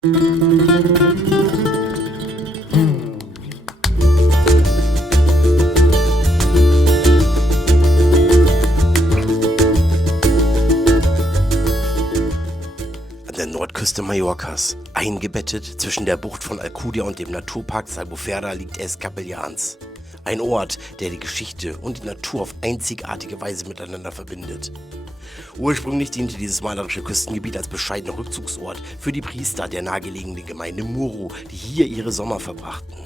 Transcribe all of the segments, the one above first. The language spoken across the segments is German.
An der Nordküste Mallorcas, eingebettet zwischen der Bucht von Alcúdia und dem Naturpark Albufera, liegt Es Capellans. Ein Ort, der die Geschichte und die Natur auf einzigartige Weise miteinander verbindet. Ursprünglich diente dieses malerische Küstengebiet als bescheidener Rückzugsort für die Priester der nahegelegenen Gemeinde Muro, die hier ihre Sommer verbrachten.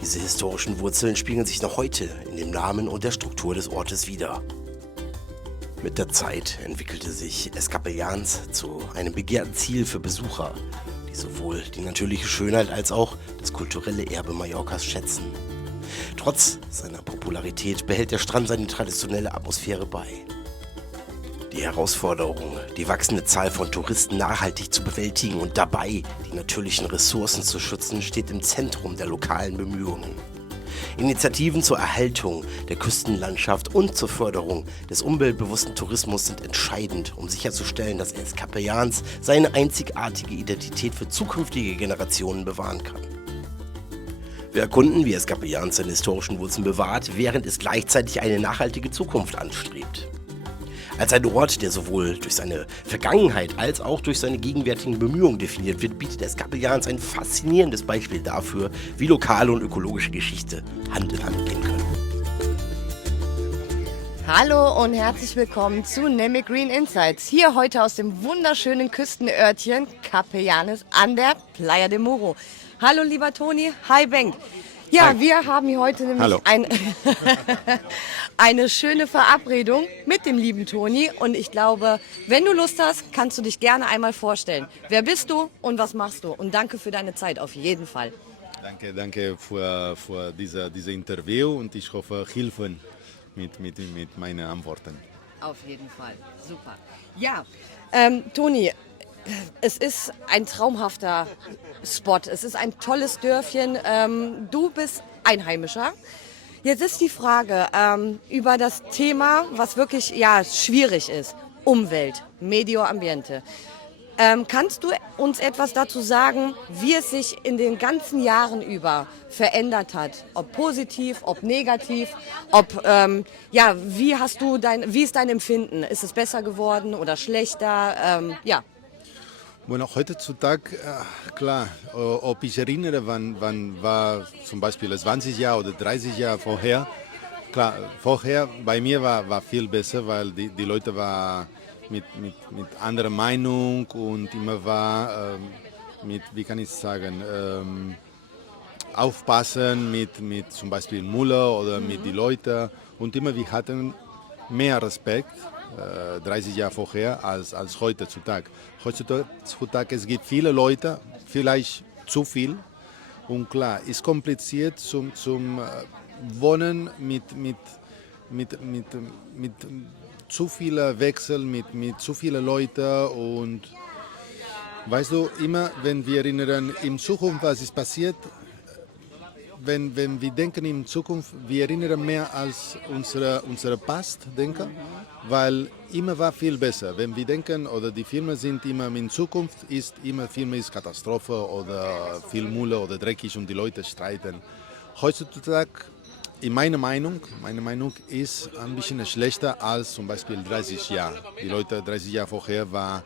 Diese historischen Wurzeln spiegeln sich noch heute in dem Namen und der Struktur des Ortes wider. Mit der Zeit entwickelte sich Es Capellans zu einem begehrten Ziel für Besucher, die sowohl die natürliche Schönheit als auch das kulturelle Erbe Mallorcas schätzen. Trotz seiner Popularität behält der Strand seine traditionelle Atmosphäre bei. Die Herausforderung, die wachsende Zahl von Touristen nachhaltig zu bewältigen und dabei die natürlichen Ressourcen zu schützen, steht im Zentrum der lokalen Bemühungen. Initiativen zur Erhaltung der Küstenlandschaft und zur Förderung des umweltbewussten Tourismus sind entscheidend, um sicherzustellen, dass Es Capellans seine einzigartige Identität für zukünftige Generationen bewahren kann. Wir erkunden, wie Es Capellans seine historischen Wurzeln bewahrt, während es gleichzeitig eine nachhaltige Zukunft anstrebt. Als ein Ort, der sowohl durch seine Vergangenheit als auch durch seine gegenwärtigen Bemühungen definiert wird, bietet Es Capellans ein faszinierendes Beispiel dafür, wie lokale und ökologische Geschichte Hand in Hand gehen können. Hallo und herzlich willkommen zu Nemi Green Insights. Hier heute aus dem wunderschönen Küstenörtchen Capellans an der Playa de Muro. Hallo lieber Toni, hi Bengt. Ja, hi. Wir haben hier heute nämlich eine schöne Verabredung mit dem lieben Toni. Und ich glaube, wenn du Lust hast, kannst du dich gerne einmal vorstellen. Wer bist du und was machst du? Und danke für deine Zeit, auf jeden Fall. Danke für dieses Interview und ich hoffe, helfen mit meinen Antworten. Auf jeden Fall, super. Ja, Toni, es ist ein traumhafter Spot, es ist ein tolles Dörfchen. Du bist Einheimischer. Jetzt ist die Frage über das Thema, was wirklich schwierig ist. Umwelt, Medio Ambiente. Kannst du uns etwas dazu sagen, wie es sich in den ganzen Jahren über verändert hat? Ob positiv, ob negativ, wie ist dein Empfinden? Ist es besser geworden oder schlechter? Bueno, heutzutage, klar, ob ich erinnere, wann war zum Beispiel 20 Jahre oder 30 Jahre vorher, klar, vorher bei mir war viel besser, weil die Leute waren mit anderer Meinung und immer war wie kann ich sagen, aufpassen mit zum Beispiel Müller oder mit den Leuten und immer wir hatten mehr Respekt. 30 Jahre vorher als heutzutage. Heutzutage es gibt viele Leute, vielleicht zu viel. Und klar, ist kompliziert zum Wohnen mit zu vielen Wechseln, mit zu vielen Leuten. Und weißt du, immer wenn wir erinnern, in Zukunft, was ist passiert, wenn wir denken in Zukunft, wir erinnern mehr als unsere Past denken, weil immer war viel besser. Wenn wir denken, oder die Filme sind immer in Zukunft, ist immer Filme ist Katastrophe oder viel Müll oder dreckig und die Leute streiten. Heutzutage, in meiner Meinung ist ein bisschen schlechter als zum Beispiel 30 Jahre. Die Leute 30 Jahre vorher war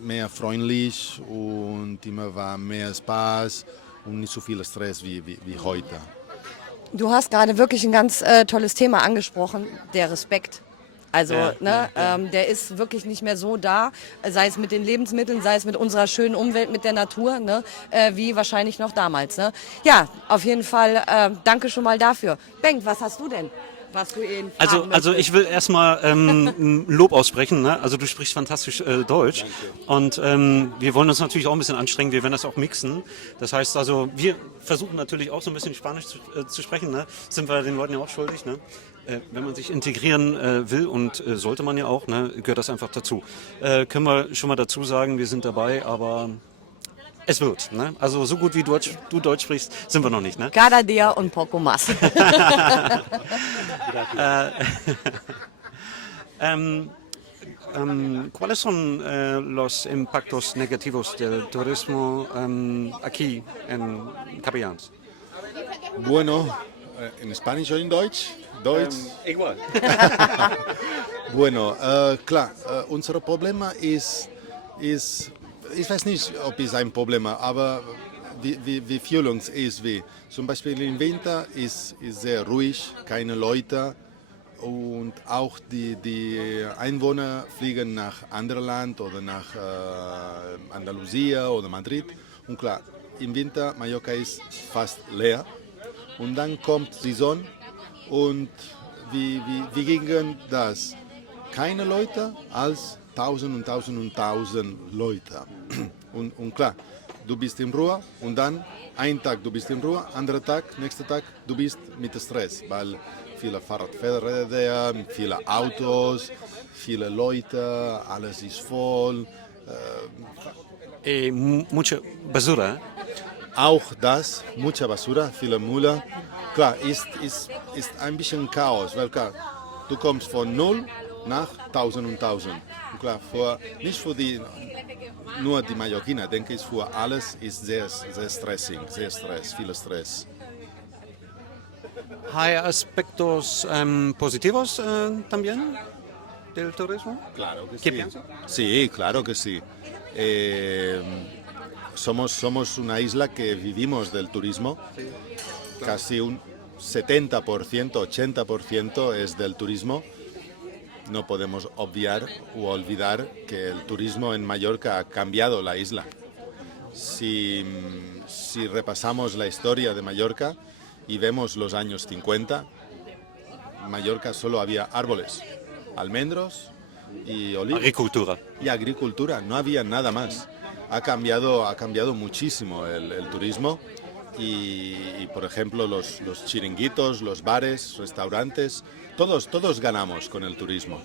mehr freundlich und immer war mehr Spaß und nicht so viel Stress wie heute. Du hast gerade wirklich ein ganz tolles Thema angesprochen, der Respekt. Also der ist wirklich nicht mehr so da, sei es mit den Lebensmitteln, sei es mit unserer schönen Umwelt, mit der Natur, wie wahrscheinlich noch damals. Ne? Ja, auf jeden Fall danke schon mal dafür. Bengt, was hast du denn? Was du also ich will erstmal ein Lob aussprechen. Ne? Also du sprichst fantastisch Deutsch. Danke. Und wir wollen uns natürlich auch ein bisschen anstrengen. Wir werden das auch mixen. Das heißt also, wir versuchen natürlich auch so ein bisschen Spanisch zu sprechen. Ne? Sind wir den Leuten ja auch schuldig. Ne? Wenn man sich integrieren will und sollte man ja auch, ne? Gehört das einfach dazu. Können wir schon mal dazu sagen, wir sind dabei, aber es wird. Ne? Also so gut wie du Deutsch sprichst, sind wir noch nicht. Ne? Cada dia un poco más. ¿Cuáles son los impactos negativos del turismo aquí en Capellans? Bueno, in Spanish or in Deutsch? Deutsch? Igual. Bueno, klar, unser Problem ist, ich weiß nicht, ob es ein Problem ist, aber wir fühlen uns wie. Zum Beispiel im Winter ist sehr ruhig, keine Leute und auch die Einwohner fliegen nach anderem Land oder nach Andalusia oder Madrid. Und klar, im Winter Mallorca ist fast leer und dann kommt die Sonne und wir gegen das. Keine Leute als 1000 und 1000 und 1000 Leute. Und klar, du bist in Ruhe und dann ein Tag du bist in Ruhe, anderer Tag, nächster Tag du bist mit Stress, weil viele Fahrradfahrer, viele Autos, viele Leute, alles ist voll. Mucha basura. Auch das, mucha basura, viele Müller. Klar, ist ein bisschen Chaos, weil klar, du kommst von 0 nach 1000 und 1000. Und klar, nicht für nur die Mallorquiner, denke ich, für alles ist sehr, sehr stressig, viel Stress. ¿Hay aspectos positivos también del turismo? Claro que ¿Qué sí. piensas? Sí, claro que sí. Somos una isla que vivimos del turismo. Casi un 70%, 80% es del turismo. No podemos obviar u olvidar que el turismo en Mallorca ha cambiado la isla. Si repasamos la historia de Mallorca y vemos los años 50, Mallorca solo había árboles, almendros y olivos. Agricultura. Y agricultura, no había nada más. Ha cambiado muchísimo el turismo y, por ejemplo, los chiringuitos, los bares, restaurantes, todos ganamos con el turismo.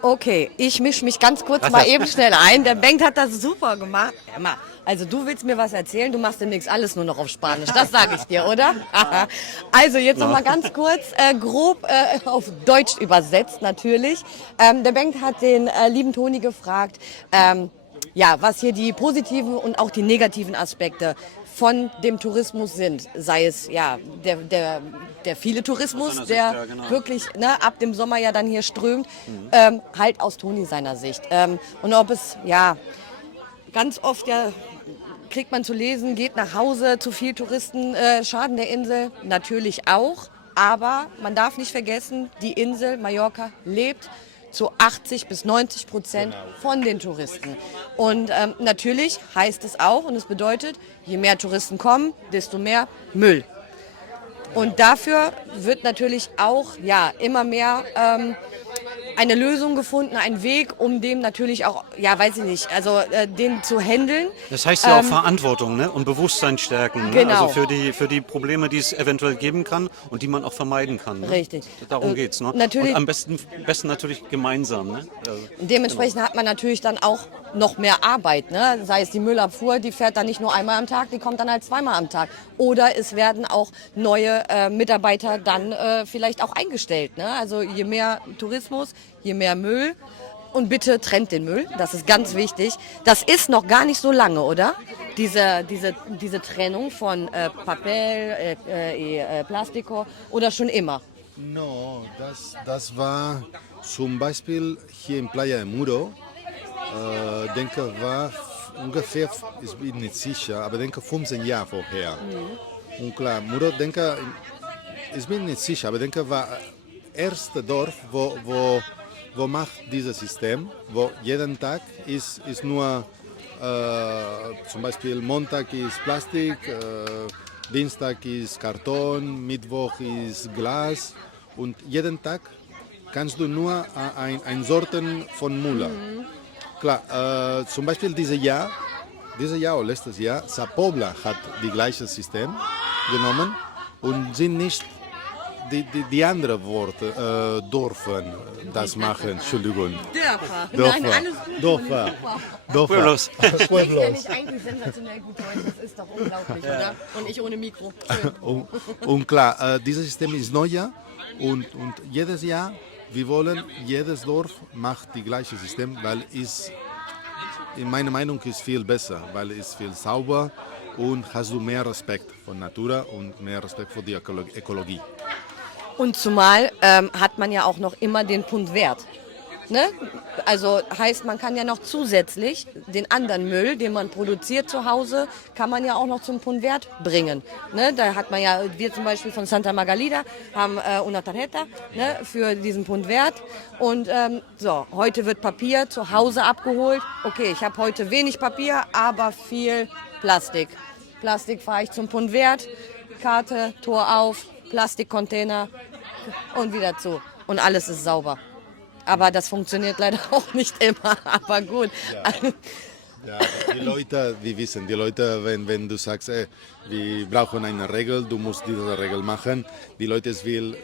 Okay, ich mische mich ganz kurz mal eben schnell ein. Der Bengt hat das super gemacht. Emma, also du willst mir was erzählen, du machst demnächst alles nur noch auf Spanisch. Das sage ich dir, oder? Also jetzt noch mal ganz kurz, grob auf Deutsch übersetzt natürlich. Der Bengt hat den lieben Toni gefragt, ja, was hier die positiven und auch die negativen Aspekte von dem Tourismus sind. Sei es ja der viele Tourismus, der wirklich ab dem Sommer ja dann hier strömt, halt aus Toni seiner Sicht. Und ob es ja ganz oft ja kriegt man zu lesen, geht nach Hause, zu viel Touristen schaden der Insel, natürlich auch. Aber man darf nicht vergessen, die Insel Mallorca lebt zu 80 bis 90% von den Touristen. Und natürlich heißt es auch, und es bedeutet, je mehr Touristen kommen, desto mehr Müll. Und dafür wird natürlich auch ja, immer mehr eine Lösung gefunden, ein Weg, um dem natürlich auch, ja, weiß ich nicht, also den zu handeln. Das heißt ja auch Verantwortung, ne? Und Bewusstsein stärken. Genau. Ne? Also für die Probleme, die es eventuell geben kann und die man auch vermeiden kann. Ne? Richtig. Darum geht's. Ne? Natürlich, und am besten natürlich gemeinsam. Ne? Dementsprechend hat man natürlich dann auch noch mehr Arbeit. Ne? Sei es die Müllabfuhr, die fährt dann nicht nur einmal am Tag, die kommt dann halt zweimal am Tag. Oder es werden auch neue Mitarbeiter dann vielleicht auch eingestellt. Ne? Also je mehr Tourismus, je mehr Müll. Und bitte trennt den Müll, das ist ganz wichtig. Das ist noch gar nicht so lange, oder? Diese Trennung von Papel, Plástico oder schon immer? No, das war zum Beispiel hier in Playa de Muro. Denke, war ungefähr, ich bin nicht sicher, aber denke 15 Jahre vorher. Und klar, Muro, denke, ich bin nicht sicher, aber denke, war erste Dorf, wo macht dieses System, wo jeden Tag ist nur, zum Beispiel Montag ist Plastik, Dienstag ist Karton, Mittwoch ist Glas und jeden Tag kannst du nur ein Sorten von Müll. Klar, zum Beispiel dieses Jahr oder letztes Jahr, Sapobla hat das gleiche System genommen und sind nicht die anderen Worte, Dörfer, das machen, Entschuldigung. Dörfer. Nein, alles gut. Dörfer. Pueblos. Ich kenne mich eigentlich sensationell gut Deutsch, das ist doch unglaublich, oder? Und ich ohne Mikro. Und klar, dieses System ist neu und jedes Jahr wir wollen, jedes Dorf macht die gleiche System, weil es, in meiner Meinung, ist viel besser, weil es viel sauber und hast du mehr Respekt von Natur und mehr Respekt vor der Ökologie. Und zumal hat man ja auch noch immer den Pundwert. Ne? Also heißt, man kann ja noch zusätzlich den anderen Müll, den man produziert zu Hause, kann man ja auch noch zum Pundwert bringen. Ne? Da hat man ja, wir zum Beispiel von Santa Margalida haben una tarjeta, ne, für diesen Pundwert. Und so, heute wird Papier zu Hause abgeholt. Okay, ich habe heute wenig Papier, aber viel Plastik. Plastik fahre ich zum Pundwert, Karte, Tor auf, Plastikcontainer und wieder zu. Und alles ist sauber. Aber das funktioniert leider auch nicht immer, aber gut. Ja, die Leute, wir wissen, die Leute, wenn du sagst, wir brauchen eine Regel, du musst diese Regel machen, die Leute, es will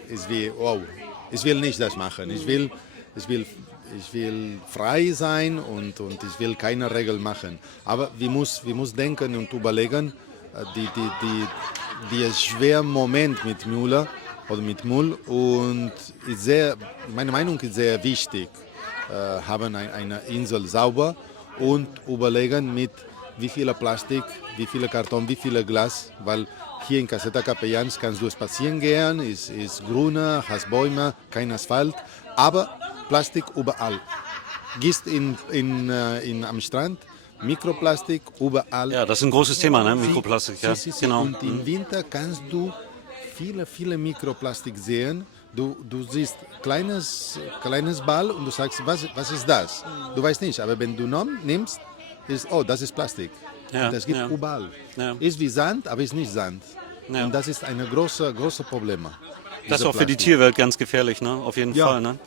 nicht das machen. Ich will frei sein und ich will keine Regel machen. Aber wir müssen denken und überlegen, die schweren Moment mit Müll oder mit Müll und ist sehr, meine Meinung ist sehr wichtig, haben eine Insel sauber und überlegen mit wie viel Plastik, wie viel Karton, wie viel Glas, weil hier in Caseta Capellans kannst du spazieren gehen, ist grüner, hast Bäume, kein Asphalt, aber Plastik überall. Gehst am Strand, Mikroplastik überall. Ja, das ist ein großes Thema, ne? Mikroplastik. Ja, genau. Und im Winter kannst du viele Mikroplastik sehen. Du siehst kleines Ball und du sagst, was ist das? Du weißt nicht, aber wenn du nimmst, das ist Plastik. Ja, das gibt ja. überall. Ja. Ist wie Sand, aber ist nicht Sand. Ja. Und das ist ein großes Problem. Das ist auch für die Tierwelt ganz gefährlich, ne? Auf jeden Ja. Fall. Ne?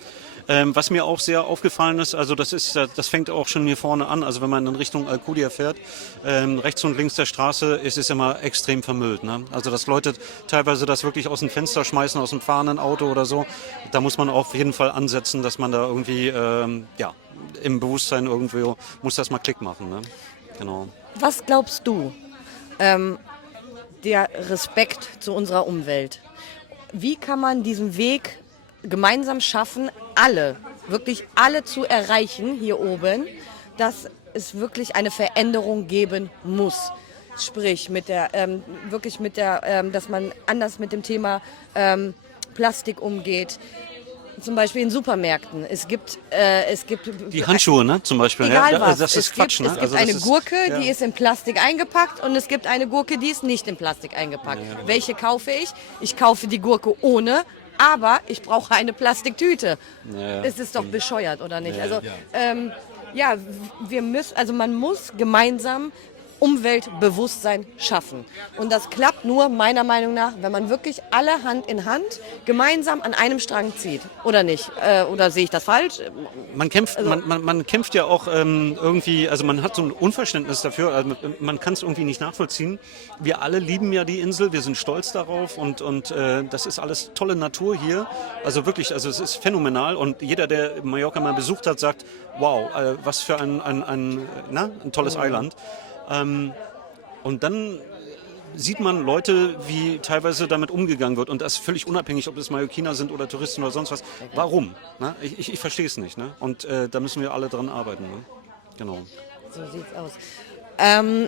Was mir auch sehr aufgefallen ist, also das fängt auch schon hier vorne an, also wenn man in Richtung Alcudia fährt, rechts und links der Straße ist es immer extrem vermüllt. Ne? Also dass Leute teilweise das wirklich aus dem Fenster schmeißen, aus dem fahrenden Auto oder so, da muss man auf jeden Fall ansetzen, dass man da irgendwie, im Bewusstsein irgendwie muss das mal Klick machen. Ne? Genau. Was glaubst du, der Respekt zu unserer Umwelt? Wie kann man diesen Weg gemeinsam schaffen, wirklich alle zu erreichen hier oben, dass es wirklich eine Veränderung geben muss? Sprich, dass man anders mit dem Thema Plastik umgeht. Zum Beispiel in Supermärkten. Es gibt Die Handschuhe, ne, zum Beispiel. egal ja, was. das ist Quatsch. Ne? Es gibt Also eine das ist, Gurke, ja. die ist in Plastik eingepackt und es gibt eine Gurke, die ist nicht in Plastik eingepackt. Ja. Welche kaufe ich? Ich kaufe die Gurke ohne, aber ich brauche eine Plastiktüte. Ja. Es ist doch bescheuert, oder nicht? Also man muss gemeinsam Umweltbewusstsein schaffen. Und das klappt nur, meiner Meinung nach, wenn man wirklich alle Hand in Hand gemeinsam an einem Strang zieht. Oder nicht? Oder sehe ich das falsch? Man kämpft, man kämpft ja auch irgendwie, also man hat so ein Unverständnis dafür, also man kann es irgendwie nicht nachvollziehen. Wir alle lieben ja die Insel, wir sind stolz darauf und das ist alles tolle Natur hier. Also wirklich, also es ist phänomenal und jeder, der Mallorca mal besucht hat, sagt, wow, was für ein tolles Eiland. Und dann sieht man Leute, wie teilweise damit umgegangen wird und das völlig unabhängig, ob es Mallorquiner sind oder Touristen oder sonst was. Warum? Ne? Ich verstehe es nicht. Ne? Und da müssen wir alle dran arbeiten. Ne? Genau. So sieht's aus.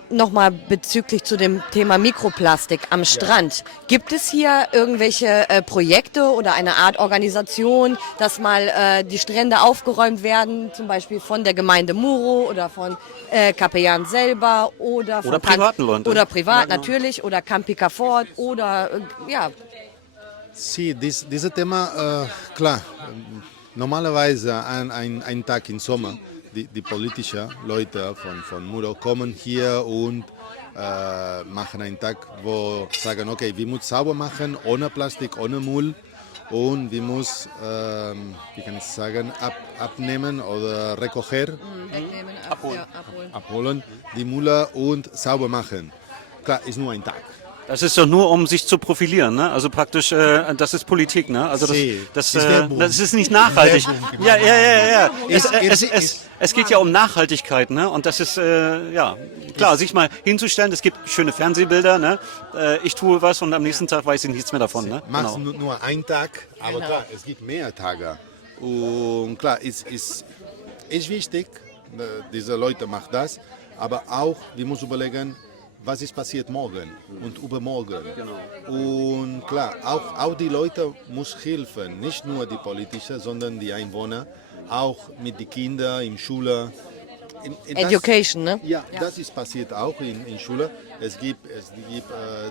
Nochmal bezüglich zu dem Thema Mikroplastik am Strand. Gibt es hier irgendwelche Projekte oder eine Art Organisation, dass mal die Strände aufgeräumt werden, zum Beispiel von der Gemeinde Muro oder von Capellan selber oder von privaten Leuten. Oder privat ja, genau. natürlich oder Campi Cafort oder Sí, dieses Thema, klar, normalerweise ein Tag im Sommer, die politischen Leute von Muro kommen hier und machen einen Tag, wo sagen, okay, wir müssen sauber machen, ohne Plastik, ohne Müll und wir müssen, wie kann ich sagen, abnehmen oder recoger, abholen, die Müll und sauber machen. Klar, ist nur ein Tag. Das ist doch nur, um sich zu profilieren, ne? Also praktisch, das ist Politik, ne? Also das ist nicht nachhaltig. Ja. Es geht ja um Nachhaltigkeit, ne? Und das ist, klar, sich mal hinzustellen, es gibt schöne Fernsehbilder, ne? Ich tue was und am nächsten Tag weiß ich nichts mehr davon, ne? Machst nur einen Tag, aber klar, es gibt mehr Tage. Und klar, ist wichtig, diese Leute machen das, aber auch, wir müssen überlegen, was ist passiert morgen und übermorgen. Und klar, auch die Leute müssen helfen, nicht nur die Politiker, sondern die Einwohner, auch mit den Kindern in Schule. Education, ne? Ja, das ist passiert auch in Schule. Es gibt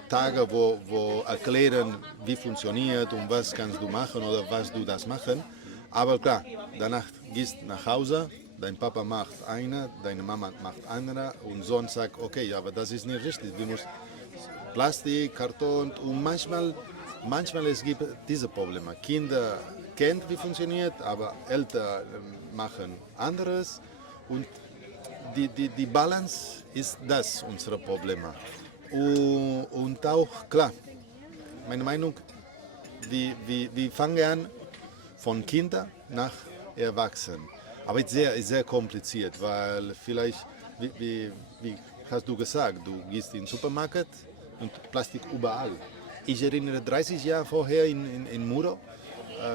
Tage, wo erklären, wie funktioniert und was kannst du machen oder was du das machen. Aber klar, danach gehst du nach Hause, dein Papa macht eine, deine Mama macht andere und Sohn sagt, okay, aber das ist nicht richtig. Du musst Plastik, Karton und manchmal es gibt diese Probleme. Kinder kennen, wie funktioniert, aber Eltern machen anderes und die Balance ist das unsere Probleme. Und auch, klar, meine Meinung, wir fangen an von Kindern nach Erwachsenen. Aber es ist sehr kompliziert, weil vielleicht, wie hast du gesagt, du gehst in den Supermarkt und Plastik überall. Ich erinnere 30 Jahre vorher in Muro,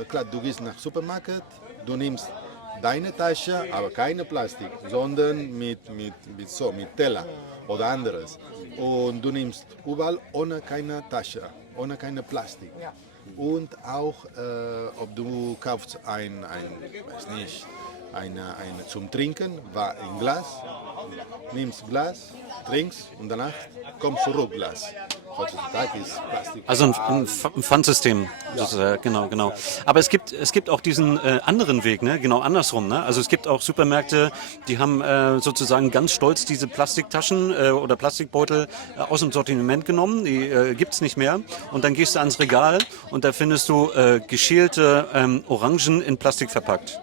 klar, du gehst nach Supermarkt, du nimmst deine Tasche, aber keine Plastik, sondern mit Teller oder anderes. Und du nimmst überall ohne keine Tasche, ohne keine Plastik. Ja. Und auch, ob du kaufst weiß nicht, eine zum Trinken, war ein Glas, nimmst Glas, trinkst und danach kommst zurück Glas. Heutzutage ist Plastik. Also ein Pfandsystem, genau. Aber es gibt auch diesen anderen Weg, ne? Genau andersrum. Ne? Also es gibt auch Supermärkte, die haben sozusagen ganz stolz diese Plastiktaschen oder Plastikbeutel aus dem Sortiment genommen. Die gibt es nicht mehr. Und dann gehst du ans Regal und da findest du geschälte Orangen in Plastik verpackt.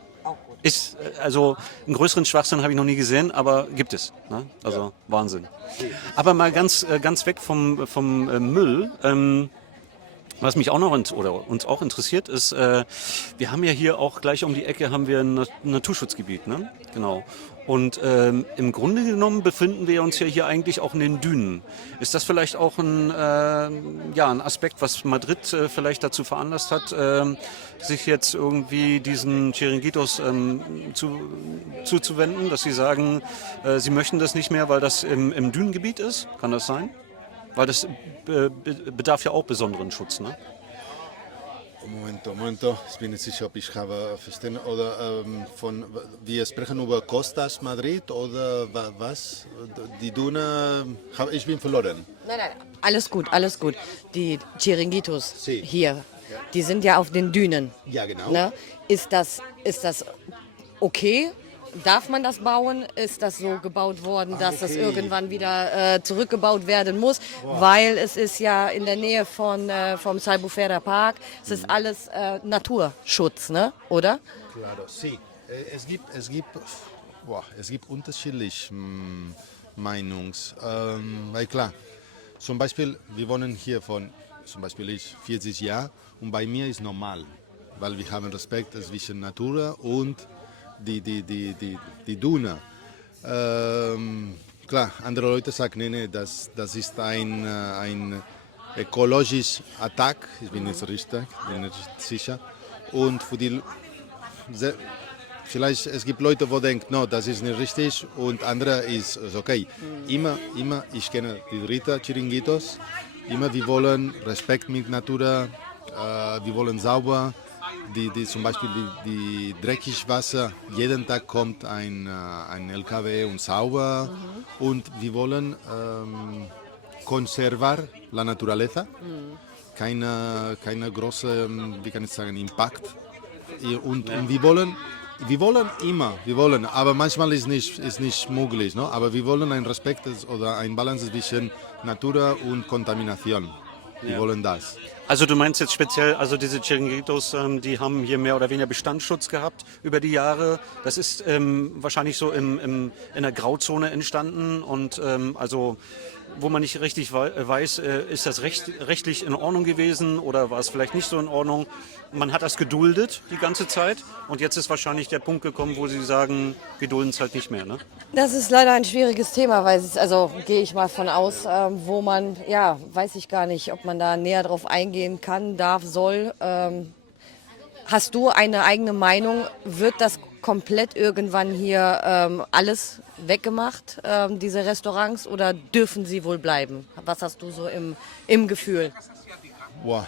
Ist, also einen größeren Schwachsinn habe ich noch nie gesehen, aber gibt es. Ne? Also Wahnsinn. Aber mal ganz weg vom Müll. Was mich auch noch oder uns auch interessiert ist, wir haben ja hier auch gleich um die Ecke haben wir ein Naturschutzgebiet, ne? Genau. Und im Grunde genommen befinden wir uns ja hier eigentlich auch in den Dünen. Ist das vielleicht auch ein Aspekt, was Madrid vielleicht dazu veranlasst hat, sich jetzt irgendwie diesen Chiringuitos zuzuwenden, dass sie sagen, sie möchten das nicht mehr, weil das im Dünengebiet ist? Kann das sein? Weil das bedarf ja auch besonderen Schutz, ne? Moment, ich bin nicht sicher, ob ich habe verstanden. Oder wir sprechen über Costas Madrid oder was? Die Dune, ich bin verloren. Nein, alles gut. Die Chiringuitos Sí. hier, die sind ja auf den Dünen. Ja, genau. Ne? Ist das okay? Darf man das bauen? Ist das so gebaut worden, dass das irgendwann wieder zurückgebaut werden muss? Weil es ist ja in der Nähe vom Albufera Park. Es ist alles Naturschutz, ne? Oder? Claro, sí. Es gibt unterschiedliche Meinungs. Weil klar, zum Beispiel, wir wohnen hier zum Beispiel ich 40 Jahre und bei mir ist normal, weil wir haben Respekt zwischen Natur und die Dune. Klar, andere Leute sagen, nee, das ist ein ökologischer Attack, ich bin nicht sicher. Und für die, vielleicht es gibt Leute, die denken, no, das ist nicht richtig und andere ist okay. Immer, ich kenne die dritte Chiringuitos, immer wir wollen Respekt mit Natur, wir wollen sauber. Zum Beispiel die dreckige Wasser, jeden Tag kommt ein LKW und sauber und wir wollen conservar la naturaleza, keine große, wie kann ich sagen, Impact und wir wollen immer, aber manchmal ist nicht möglich, no? Aber wir wollen einen Respekt oder ein Balance zwischen Natur und Kontamination. Wir wollen das. Also du meinst jetzt speziell, also diese Chiringuitos, die haben hier mehr oder weniger Bestandsschutz gehabt über die Jahre. Das ist wahrscheinlich so in der Grauzone entstanden und also wo man nicht richtig weiß, ist das rechtlich in Ordnung gewesen oder war es vielleicht nicht so in Ordnung. Man hat das geduldet die ganze Zeit und jetzt ist wahrscheinlich der Punkt gekommen, wo sie sagen, wir dulden es halt nicht mehr. Ne? Das ist leider ein schwieriges Thema, weil gehe ich mal von aus, wo man, weiß ich gar nicht, ob man da näher drauf eingehen kann, darf, soll. Hast du eine eigene Meinung? Wird das komplett irgendwann hier alles weggemacht, diese Restaurants, oder dürfen sie wohl bleiben? Was hast du so im Gefühl? Boah.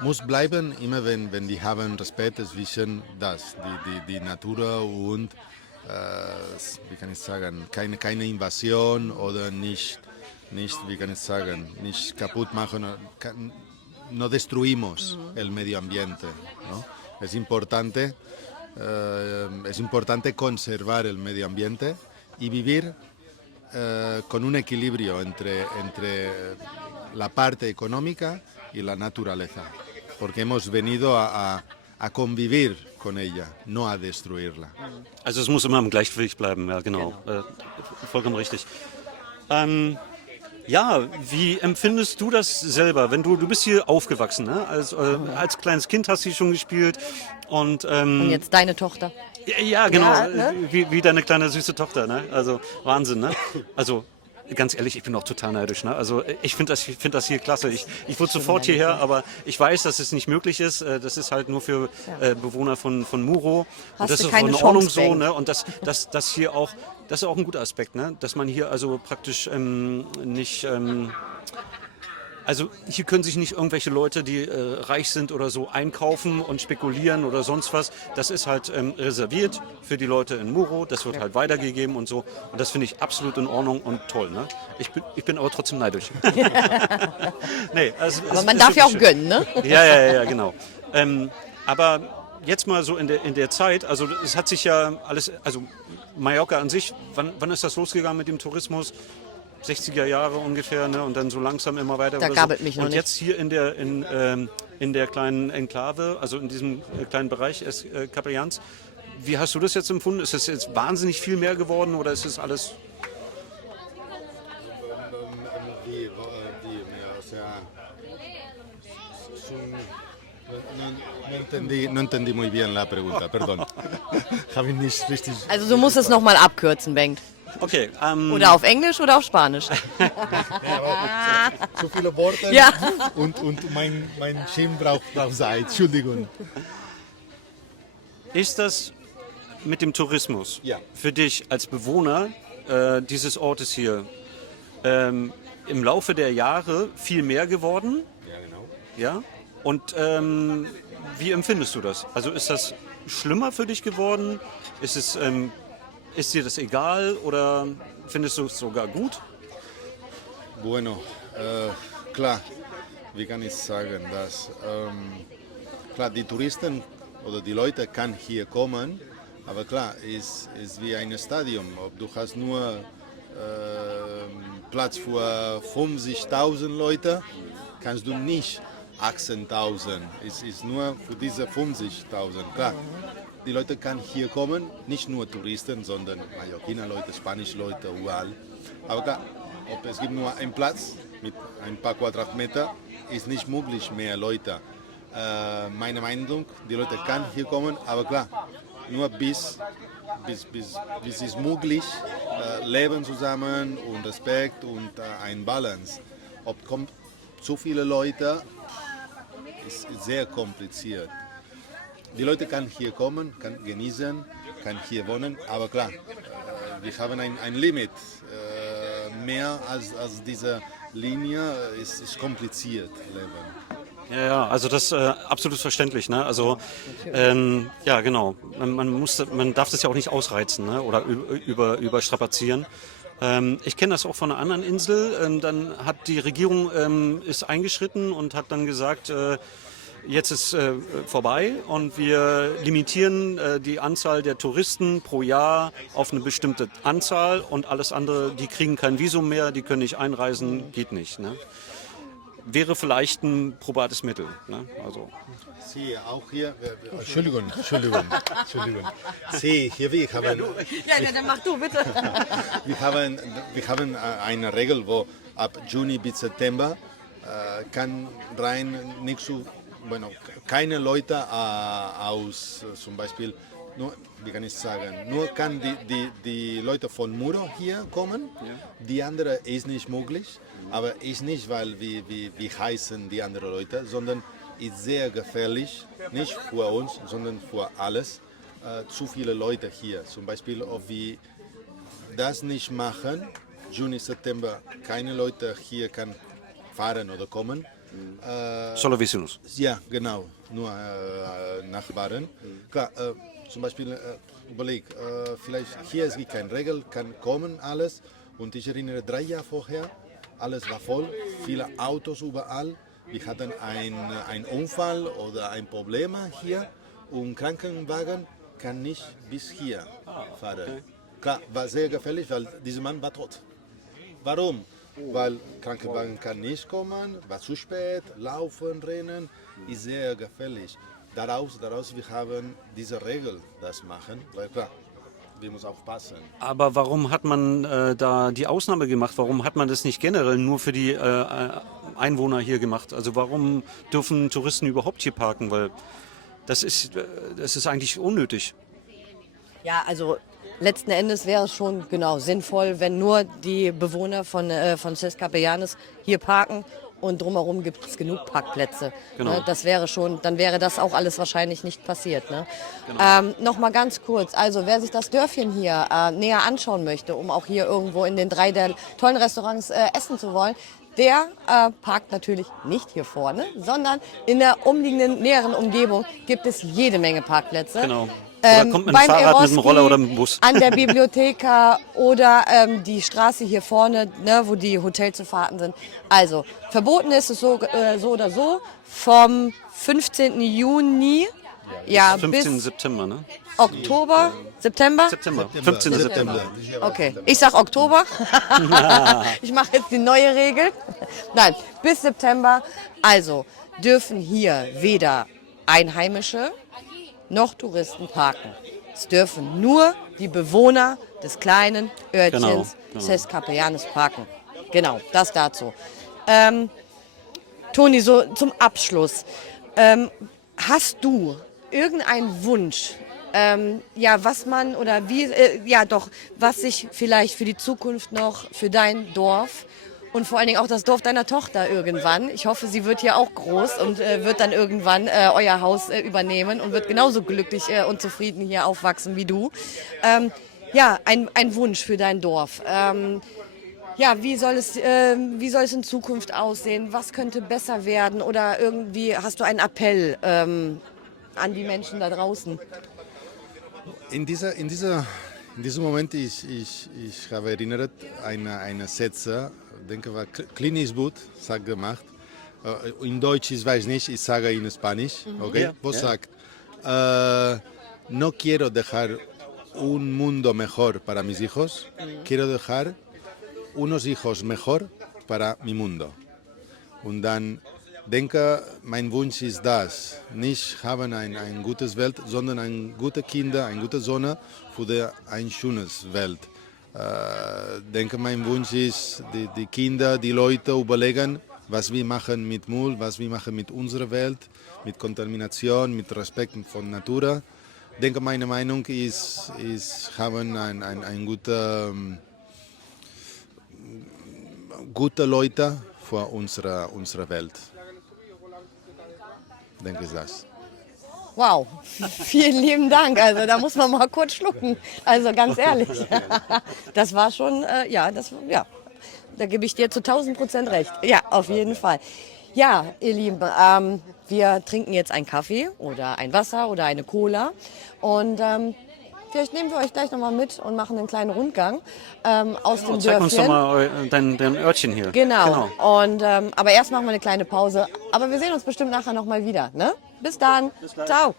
Muss bleiben, immer wenn die haben Respekt zwischen die Natur und, wie kann ich sagen, keine Invasion oder nicht, wie kann ich sagen, nicht kaputt machen. No destruimos el medio ambiente, ¿no? Es importante conservar el medio ambiente y vivir con un equilibrio entre la parte económica y la naturaleza, porque hemos venido a convivir con ella, no a destruirla. Also es muss immer im Gleichgewicht bleiben, ja genau. Vollkommen richtig. Ja, wie empfindest du das selber? Du bist hier aufgewachsen, ne? Als kleines Kind hast du hier schon gespielt und Und jetzt deine Tochter. ja, genau, Ja, ne? wie deine kleine süße Tochter, ne? Also Wahnsinn, ne? Also ganz ehrlich, ich bin auch total neidisch, ne? Also ich finde das hier klasse. Ich würde sofort hierher, aber ich weiß, dass es nicht möglich ist. Das ist halt nur für Bewohner von Muro. Hast Und das du ist auch keine in Ordnung Chance, so, Bengt. ne? Und das hier auch, das ist auch ein guter Aspekt, ne? Dass man hier also praktisch nicht also hier können sich nicht irgendwelche Leute, die reich sind oder so, einkaufen und spekulieren oder sonst was. Das ist halt reserviert für die Leute in Muro. Das wird halt weitergegeben und so. Und das finde ich absolut in Ordnung und toll. Ne? Ich bin aber trotzdem neidisch. Nee, also, Aber man darf ja auch gönnen, ne? Ja, genau. Aber jetzt mal so in der Zeit, also es hat sich ja alles, also Mallorca an sich, wann ist das losgegangen mit dem Tourismus? 60er Jahre ungefähr, ne? Und dann so langsam immer weiter. Da oder gab so. es mich noch Und nicht. jetzt hier in der kleinen Enklave, also in diesem kleinen Bereich Capellans, wie hast du das jetzt empfunden? Ist das jetzt wahnsinnig viel mehr geworden oder ist das alles... No entendí muy bien la pregunta, perdón. Habe ich nicht richtig. Also du musst es nochmal abkürzen, Bengt. Okay, Oder auf Englisch oder auf Spanisch. Zu viele Worte Ja. und mein Schirm braucht Zeit. Entschuldigung. ist das mit dem Tourismus Ja. für dich als Bewohner dieses Ortes hier im Laufe der Jahre viel mehr geworden? Ja, genau. Ja? Und wie empfindest du das? Also ist das schlimmer für dich geworden? Ist dir das egal oder findest du es sogar gut? Bueno, klar, wie kann ich sagen, dass klar, die Touristen oder die Leute können hier kommen, aber klar, ist wie ein Stadion. Ob du hast nur Platz für 50.000 Leute, kannst du nicht 18.000. Es ist nur für diese 50.000. Klar, die Leute können hier kommen, nicht nur Touristen, sondern Mallorquiner Leute, Spanische Leute, überall. Aber klar, ob es gibt nur einen Platz mit ein paar Quadratmeter, ist nicht möglich mehr Leute. Meine Meinung, die Leute können hier kommen, aber klar, nur bis es möglich, leben zusammen und Respekt und ein Balance. Ob kommt zu viele Leute, ist sehr kompliziert. Die Leute können hier kommen, können genießen, können hier wohnen, aber klar, wir haben ein Limit. Mehr als diese Linie ist kompliziert leben. Ja, also das ist absolut verständlich. Ne? Also ja, genau. Man darf das ja auch nicht ausreizen, ne? Oder überstrapazieren. Ich kenne das auch von einer anderen Insel. Dann hat die Regierung ist eingeschritten und hat dann gesagt, jetzt ist vorbei und wir limitieren die Anzahl der Touristen pro Jahr auf eine bestimmte Anzahl und alles andere, die kriegen kein Visum mehr, die können nicht einreisen, geht nicht. Ne? Wäre vielleicht ein probates Mittel. Ne? Also. Sie, auch hier. Entschuldigung. Sie, hier wir haben. Ja, dann mach du bitte. Wir haben eine Regel, wo ab Juni bis September kann rein nicht so, bueno, keine Leute aus zum Beispiel, nur, wie kann ich sagen, nur kann die Leute von Muro hier kommen, die andere ist nicht möglich, aber ist nicht, weil wir heißen die anderen Leute, sondern ist sehr gefährlich, nicht für uns, sondern für alles. Zu viele Leute hier. Zum Beispiel, ob wir das nicht machen, Juni, September, keine Leute hier kann fahren oder kommen. Solo Vecinos. Ja, genau, nur Nachbarn. Klar, zum Beispiel, überleg, vielleicht hier es gibt keine Regel, kann kommen alles. Und ich erinnere 3 Jahre vorher, alles war voll, viele Autos überall. Wir hatten einen Unfall oder ein Problem hier und Krankenwagen kann nicht bis hier fahren. Okay. Klar, war sehr gefährlich, weil dieser Mann war tot. Warum? Weil Krankenwagen kann nicht kommen, war zu spät, laufen, rennen, ist sehr gefährlich. Daraus wir haben diese Regel, das machen, weil klar, wir müssen aufpassen. Aber warum hat man da die Ausnahme gemacht? Warum hat man das nicht generell nur für die Einwohner hier gemacht? Also warum dürfen Touristen überhaupt hier parken? Weil das ist eigentlich unnötig. Ja, also letzten Endes wäre es schon genau sinnvoll, wenn nur die Bewohner von Ses Capellanes hier parken und drumherum gibt es genug Parkplätze. Genau. Ne, das wäre schon, dann wäre das auch alles wahrscheinlich nicht passiert. Ne? Genau. Noch mal ganz kurz, also wer sich das Dörfchen hier näher anschauen möchte, um auch hier irgendwo in den 3 der tollen Restaurants essen zu wollen, der parkt natürlich nicht hier vorne, sondern in der umliegenden näheren Umgebung gibt es jede Menge Parkplätze. Genau. Oder kommt mit dem beim Fahrrad, mit dem Eroski, Roller oder mit dem Bus. an der Bibliotheka oder die Straße hier vorne, ne, wo die Hotelzufahrten sind. Also, verboten ist es so oder so vom 15. Juni ja, 15. bis September, ne? Oktober, September? September. 15. September. Okay, ich sag Oktober. Ich mache jetzt die neue Regel. Nein, bis September. Also dürfen hier weder Einheimische noch Touristen parken. Es dürfen nur die Bewohner des kleinen Örtchens Genau. Ses Capellanes parken. Genau, das dazu. Toni, so zum Abschluss. Hast du irgendeinen Wunsch, was man oder wie, was sich vielleicht für die Zukunft noch für dein Dorf und vor allen Dingen auch das Dorf deiner Tochter irgendwann, ich hoffe, sie wird hier auch groß und wird dann irgendwann euer Haus übernehmen und wird genauso glücklich und zufrieden hier aufwachsen wie du. Ein Wunsch für dein Dorf. Wie soll es in Zukunft aussehen? Was könnte besser werden? Oder irgendwie hast du einen Appell an die Menschen da draußen? In diesem Moment, ich habe erinnert, eine Sätze, denke war Clint Eastwood, sagt gemacht. In Deutsch, ich weiß nicht, ich sage in Spanisch, okay? Wo sagt, no quiero dejar un mundo mejor para mis hijos, quiero dejar unos hijos mejor para mi mundo. Und dann denke, mein Wunsch ist das, nicht haben eine gute Welt, sondern eine gute Kinder, eine gute Sonne für eine schöne Welt. Denke, mein Wunsch ist, die Kinder, die Leute überlegen, was wir machen mit Müll, was wir machen mit unserer Welt, mit Kontamination, mit Respekt von Natur. Denke, meine Meinung ist haben ein gute Leute für unsere Welt. Denke ich das. Wow, vielen lieben Dank. Also da muss man mal kurz schlucken. Also ganz ehrlich, das war schon, da gebe ich dir zu 1000% recht. Ja, auf jeden Fall. Ja, ihr Lieben, wir trinken jetzt einen Kaffee oder ein Wasser oder eine Cola und vielleicht nehmen wir euch gleich nochmal mit und machen einen kleinen Rundgang aus dem Dörfchen. Zeig uns doch mal dein Örtchen hier. Genau. Und, aber erst machen wir eine kleine Pause. Aber wir sehen uns bestimmt nachher nochmal wieder. Ne? Bis dann. Ciao.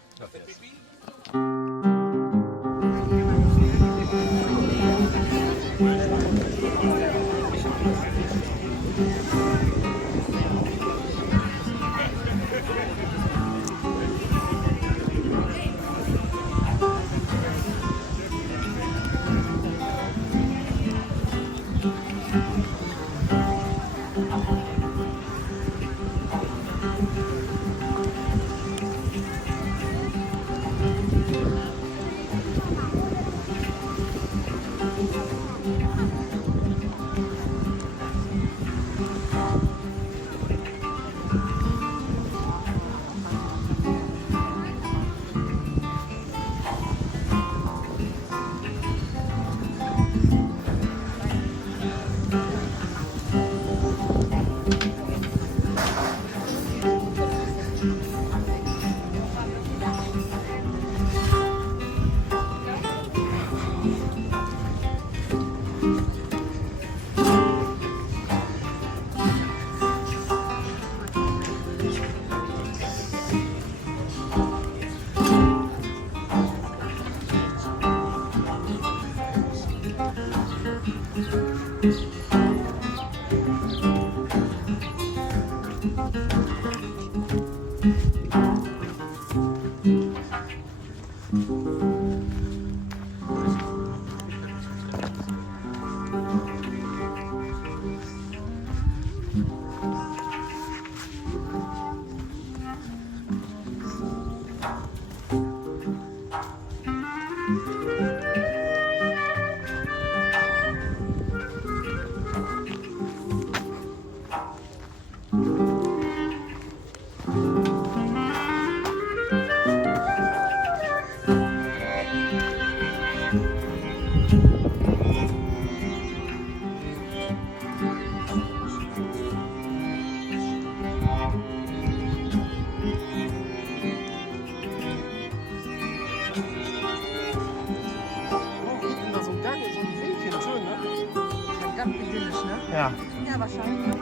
Ja. Ja, wahrscheinlich.